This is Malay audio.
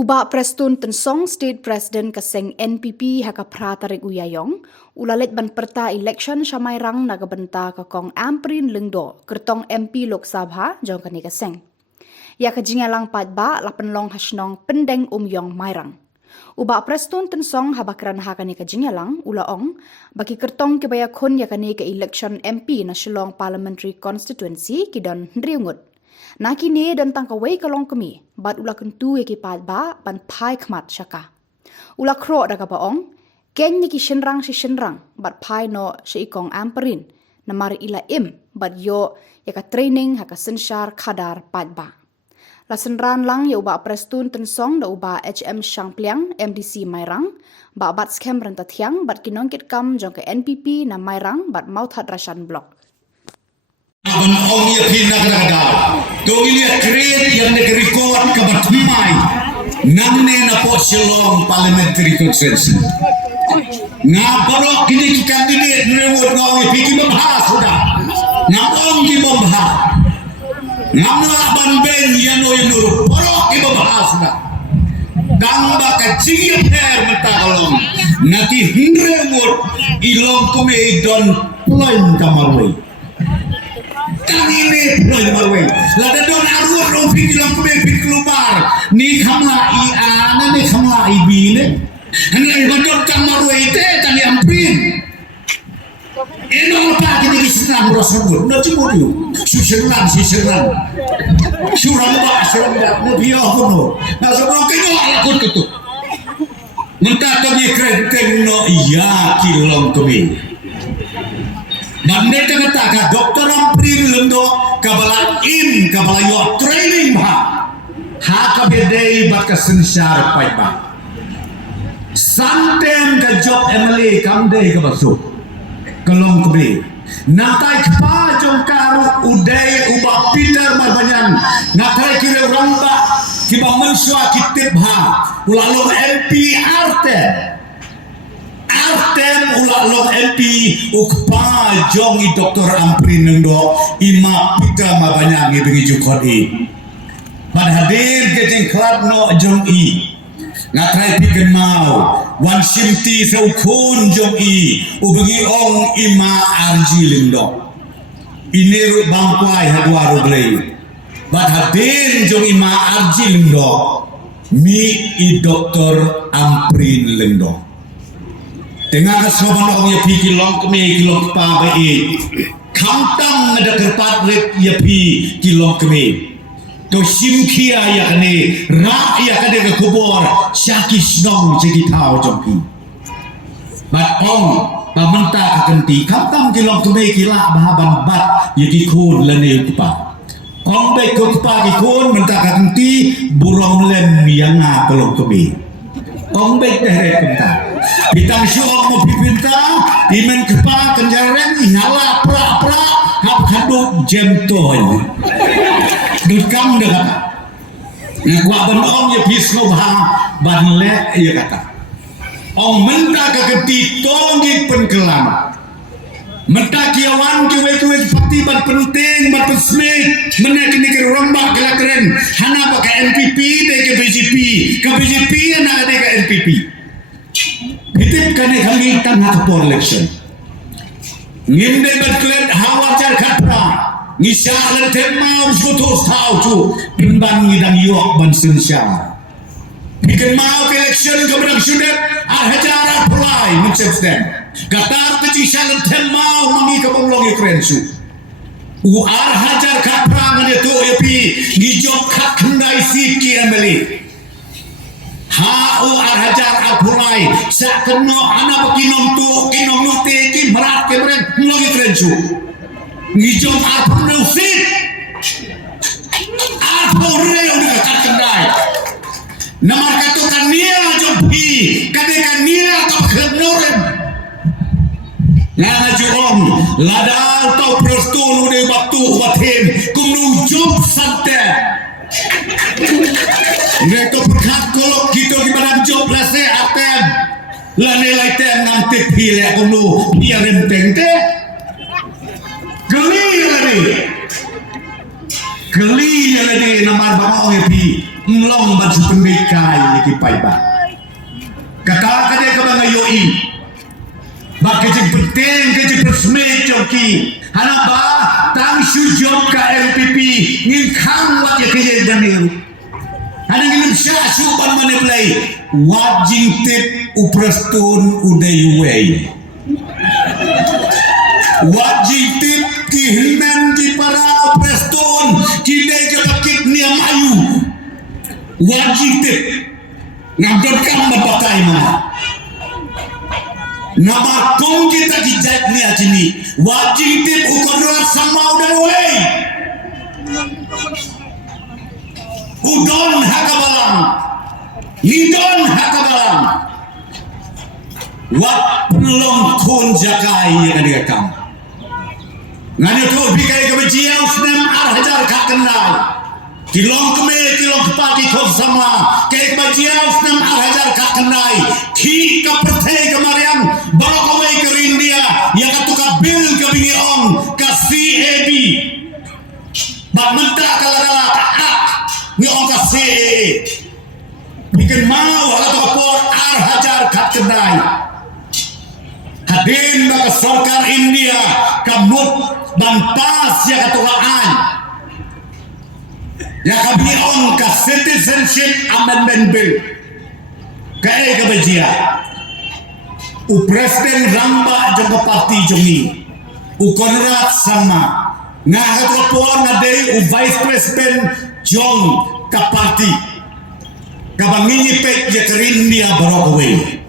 Uba Prestun Tensong State President kaseng NPP haka pratarik uyayong, ulalit ban perta election syamai rang nagabenta kakong Amprin Lengdo, kertong MP Lok Sabha jong kani kaseng. Ya kajingalang padba lapenlong hasnong pendeng umyong mairang. Uba Prestun Tensong habakran hakani kajingalang ulaong, bagi kertong kebaya kun yakani ke election MP na Shillong Parliamentary Constituency kidon Riungut. Nakini dan tangkawai kalong kami, bat ula kentu yaki padba ban pai kmat syaka. Ula kro daga baong, geng yaki shenrang si shenrang, bat pai no si ikong amperin, namari ila bat yo yaka training haka sensyar kadar padba. La senran lang ya uba Prestun Tensong da uba HM Shangpliang MDC Mairang, bat skem rentatiang bat kinongkit kam jong ke NPP na Mairang bat mauthat rasan blok. Abang ong ya pindah kadang-kadang. Tong ini kreat yang record kabatumai. Namne na po Shillong Parliamentary Constituency. Ngaparo kini kandidat reward ngong ipiki membahas sudah. Ngapong di membahas. Ngamna banben yano yanuru paro ki membahas sudah. Dang baka cigi per mentakolong. Nati reward ilong kume don plain kamarway. Kami ini pulai marway. Lada don arwah rompi dalam kebebit keluar. Ni kamla iana ni kamla ibine. Hani ibadon kamarway te kami ampin. Eno apa kita kisah berasal na cuma dia. Susulan. Surang ba. Mobil aku no. Nasa mo kayo alakot ketuk. Mentah kami keren no iya kilong kami. Dan mereka katakan Dr. Amprin Lengdo kabala yo training ba kabedei baka sensyar pai ba santem ka job MLA kamdei ka basuk kelong kebe nakai kpa jong karu uday uba Peter marbanyan nakai kire ramba kiba mensua kitip ha ulalong MP arte Artem ulalong MP ukpa jong i Dr. Amprin Lengdo ima pita mabanyang ibingi jukot i. Bad hadir getting klad no jong i. Ngatrai piken mau wan simti sa ukun jong i ubingi ong ima arji Lengdo. Iniru bangkwai hadwaru glei. Bad hadir jong ima arji Lengdo mi i Dr. Amprin Lengdo. Tengah kasoban orang ya pi kilong pa ba e kamtang ada kerpat rek ya pi kilong keme to simkia ya kane ra ya kade ke kubor syakis nong jadi tau jongki bat ong pamenta kakenti kamtang kilong keme kila bahaban bat ya dikun lene kupa ong be kupa dikun menta kakenti burong lem yang kolong keme ong be tere kenta bitang syuang mo pipinta imen kepa kenjaren ihala pra hap haduk jemtoy dukam dekat ngwa ban ong ya pisno bah ban le ya kata ong menta ka keti tongi penkelam menta kiawan kiwe seperti ban penting ban pesmit menek ni ke rombak kelakren hana pakai NPP de ke BJP na de ke NPP hitip kane kami tangha por election nginde berklet hawajar khatra ngisa lan temau suto sau tu timban ngidang yok ban sensya bikin mau election keberang sudah hajara pulai menciptakan katar kecil lan temau mangi kebolong ikrensu uar hajar khatra ngade tu epi ngijok khat khandai si kiameli hau arhajar apulai sak keno ana bakinom te ki merat kemren ngi krensu ngijong apun sit apure udah kat kendai namar katu kania jopi kade kania to khnoren na juom ladal to prostun udah waktu watem kumnu job sante mereka berkat kolok kita gimana job lase aten lane laite nanti pilih aku lu biar renteng te geli lagi namar bawa pi mlong baju pendikai lagi paiba kata kade ka mga yoi ba kejing penting kejing persme joki hana ba tang sujud ka MPP ngin khang wat ya kejing danil hana ngin sya suban maneplay wajing tip uprastun udayuway wajib tip kihilmen di para preston kidai ke pakit niam ayu wajib tip ngadotkan bapakai mana nama kong kita kijat ni ajini wajib tip ukorat sama udah wei udon hakabalang lidon hakabalang wat pelong kun jakai yang ada kamu ngani tu bikai kebencian senam hajar kak kendai kilong keme kilong kepati kau sama kayak kebencian senam hajar kak kendai ki kepertai kemarian baru kawai ke India yang katuka bil ke bingi ong ke CAB bak mentah kala-kala kaak ni ong ke CAA bikin mau atau kapor hajar kak kendai hadin baka sarkar India kamut bantas ya katukaan ya kabiong ka citizenship amendment bill kaya kabajia u presiden ramba jong parti jongi u konrad sama nga katukapuan nga day u vice president jong ka parti kabangini pek ya kerindia barokaway